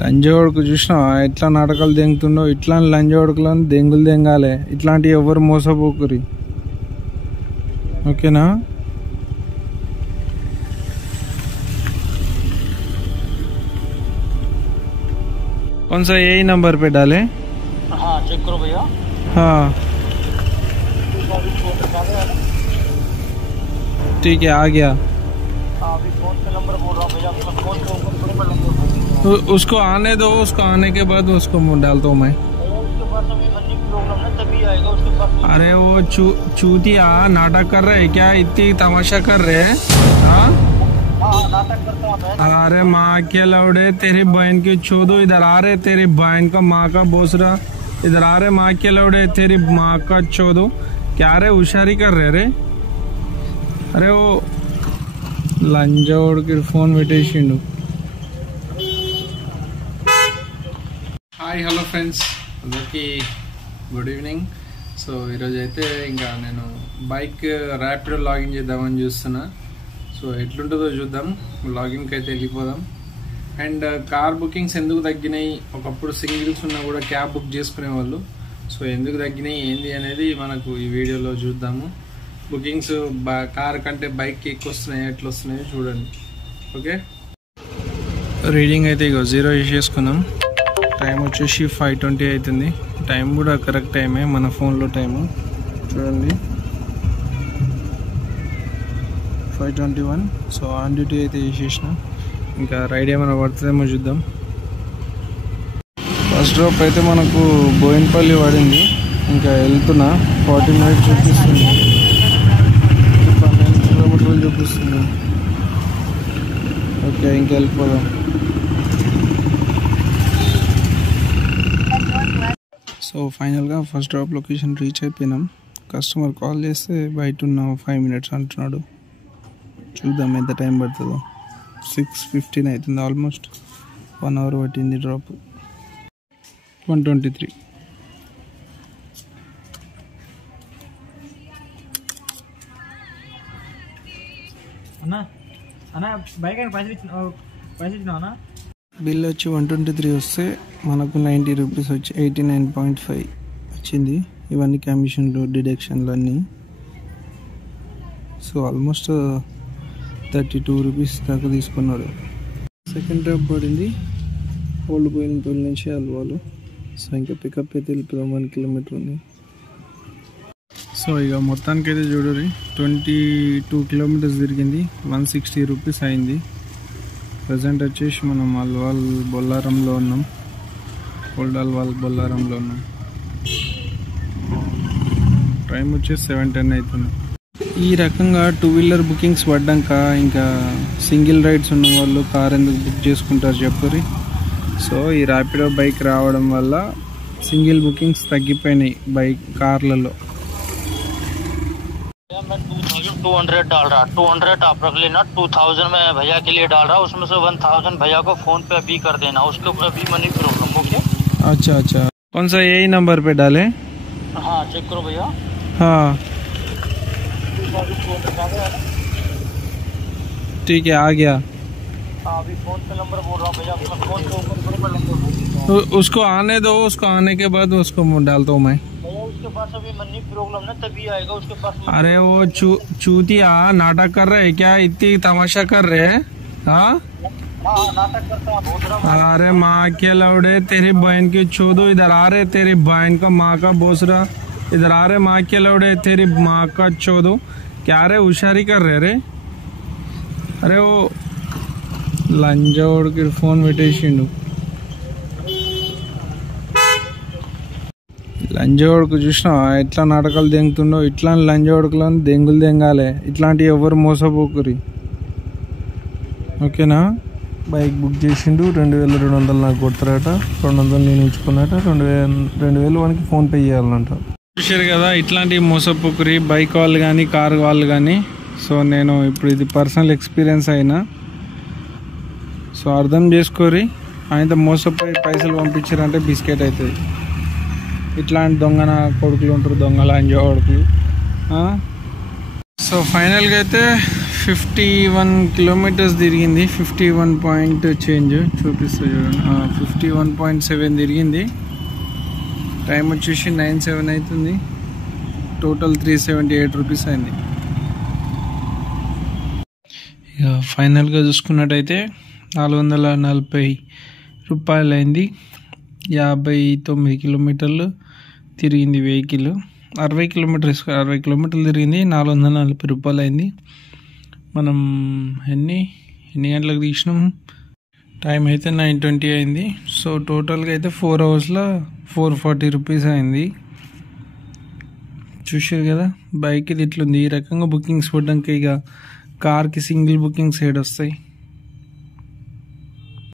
లంజోడుకు చూసినావా ఎట్లా నాటకాలు దెంగుతుండో, ఇట్లా లంజోడుకులను దెంగులు దెంగాలి. ఇట్లాంటి ఎవరు మోసపోకురి, ఓకేనా? कौन सा यही नंबर पे डाले? हाँ चेक करो भैया। हाँ ठीक है, आ गया। अभी फोन पे नंबर बोल रहा हूँ भैया, फोन पे उसको आने दो, उसको आने के बाद उसको डालता हूँ मैं। उसके पास अभी मनी प्रॉब्लम है, तभी आएगा उसके पास। अरे वो चूतिया नाटक कर रहे क्या? इतनी तमाशा कर रहे हैं? हाँ नाटक करता हूँ। अरे माँ के लौड़े, तेरी बहन की चोदू, इधर आ रहे, तेरी बहन का माँ का बोसरा, इधर आ रहे माँ के लौड़े, तेरी माँ का चोदू। क्या रे हुशारी कर रहे रे? अरे वो లంజోడు की फोन పెట్టేసిండు. హాయ్ హలో ఫ్రెండ్స్, అందరికీ గుడ్ ఈవినింగ్. సో ఈరోజు అయితే ఇంకా నేను బైక్ ర్యాపిడో లాగిన్ చేద్దామని చూస్తున్నా. సో ఎట్లుంటుందో చూద్దాం, లాగిన్కి అయితే వెళ్ళిపోదాం. అండ్ కార్ బుకింగ్స్ ఎందుకు తగ్గినాయి? ఒకప్పుడు సింగిల్స్ ఉన్నా కూడా క్యాబ్ బుక్ చేసుకునేవాళ్ళు. సో ఎందుకు తగ్గినాయి ఏంది అనేది మనకు ఈ వీడియోలో చూద్దాము. బుకింగ్స్ కార్ కంటే బైక్కి ఎక్కువ వస్తున్నాయి, ఎట్లా వస్తున్నాయో చూడండి. ఓకే, రీడింగ్ అయితే ఇగో 0 వేసేసుకున్నాం. టైం వచ్చేసి 5:20 అవుతుంది. టైం కూడా కరెక్ట్ టైమే, మన ఫోన్లో టైము చూడండి 5:21. సో ఆన్ డ్యూటీ అయితే వేసేసిన. ఇంకా రైడ్ ఏమైనా పడుతుందేమో చూద్దాం. ఫస్ట్ డ్రాప్ అయితే మనకు బోయిన్పల్లి పడింది. ఇంకా వెళ్తున్నా, 40 మినిట్స్ చూపిస్తుంది, 12 కిలోమీటర్లు చూపిస్తుంది. ఓకే, ఇంకా వెళ్ళిపోదాం. సో ఫైనల్గా ఫస్ట్ డ్రాప్ లొకేషన్ రీచ్ అయిపోయినాం. కస్టమర్ కాల్ చేస్తే బయట ఉన్నాం 5 మినిట్స్ అంటున్నాడు. చూద్దాం ఎంత టైం పడుతుందో. 6:15 అవుతుంది, ఆల్మోస్ట్ 1 అవర్ పట్టింది డ్రాప్. 123. బిల్ వచ్చి 123 వస్తే మనకు 90 రూపీస్ వచ్చి 89.5 వచ్చింది. ఇవన్నీ కమిషన్లు, డిడక్షన్లు అన్నీ. సో ఆల్మోస్ట్ 32 రూపీస్ దాకా తీసుకున్నాడు. సెకండ్ డ్రాప్ పడింది ఓల్డ్ బోయిన్పల్లి నుంచి అల్వాలు. సో ఇంకా పికప్ అయితే వెళ్ళిపోదాం, 1 కిలోమీటర్ ఉంది. సో ఇక మొత్తానికి అయితే చూడండి 22 కిలోమీటర్స్ తిరిగింది, 160 రూపీస్ అయింది. ప్రజెంట్ వచ్చేసి మనం అల్వాల్ బొల్లారంలో ఉన్నాం, ఓల్డ్ అల్వాల్ బొల్లారంలో ఉన్నాం. టైం వచ్చేసి 7:10 అవుతుంది. ఈ రకంగా 2 వీలర్ బుకింగ్స్ పడ్డాక ఇంకా సింగిల్ రైడ్స్ ఉన్న వాళ్ళు కార్ ఎందుకు బుక్ చేసుకుంటారు చెప్పరి. సో ఈ ర్యాపిడో బైక్ రావడం వల్ల సింగిల్ బుకింగ్స్ తగ్గిపోయినాయి బైక్ కార్లలో. 200 डाल रहा, 200 आप रख लेना, 2000 में भैया के लिए डाल रहा, उसमें से 1000 भैया को फोन पे अभी कर देना, उसके ऊपर अभी मनी प्रॉब्लम. ओके, अच्छा कौन सा यही नंबर पे डाले? हाँ चेक करो भैया. हाँ ठीक है, आ गया. अभी फोन पे नंबर बोल रहा हूँ भैया, फोन पे उसको आने दो, उसको आने के बाद उसको डालता हूँ मैं. उसके पास अभी मनी प्रॉब्लम है, तभी आएगा उसके पास. अरे वो चूतिया नाटक कर रहे क्या? इतनी तमाशा कर रहे हैं? हाँ नाटक करता हूँ. अरे माँ के लौड़े, तेरी बहन की चोदू, इधर आ रहे, तेरी बहन का माँ का बोसरा, इधर आ रहे माँ के लौड़े, तेरी माँ का चोदू. क्या रे हुशारी कर रहे रे? अरे वो లంజోడు की फोन పెట్టేసిండు. లంజోడుకు చూసినావా ఎట్లా నాటకాలు దెంగుతుండో, ఇట్లా లంజోడుకులను దెంగులు దెంగాలి. ఇట్లాంటి ఎవరు మోసపోకురి, ఓకేనా? బైక్ బుక్ చేసిండు, 2200 నాకు కొడతారట, 200 నేను ఉంచుకున్నట, 2000 వానికి ఫోన్పే చేయాలంట. చూసారు కదా, ఇట్లాంటి మోసపోకురి బైక్ వాళ్ళు కానీ కార్ వాళ్ళు కానీ. సో నేను ఇప్పుడు ఇది పర్సనల్ ఎక్స్పీరియన్స్ అయినా. సో అర్థం చేసుకోరి, ఆయనతో మోసపోయి పైసలు పంపించారంటే బిస్కెట్ అవుతుంది. ఇట్లాంటి దొంగన కొడుకులు ఉంటారు, దొంగ లంజ కొడుకులు. సో ఫైనల్గా అయితే 51 కిలోమీటర్స్ తిరిగింది. 51 పాయింట్ చేంజ్ చూపిస్తుంది చూడండి. 51.7 తిరిగింది. టైం వచ్చేసి 9:07 అవుతుంది. టోటల్ 378 రూపీస్ అయింది. ఇక ఫైనల్గా చూసుకున్నట్టయితే 440 రూపాయలు అయింది. 59 కిలోమీటర్లు తిరిగింది వెహికల్. 60 కిలోమీటర్లు తిరిగింది. 440 రూపాయలు అయింది. మనం ఎన్ని గంటలకు తీసినాం? టైం అయితే 9:20 అయింది. సో టోటల్గా అయితే 4 అవర్స్లో 440 రూపీస్ అయింది. చూసారు కదా బైక్ ఇది ఇట్లుంది. ఈ రకంగా బుకింగ్స్ పడ్డాక ఇక కార్కి సింగిల్ బుకింగ్స్ వస్తాయి.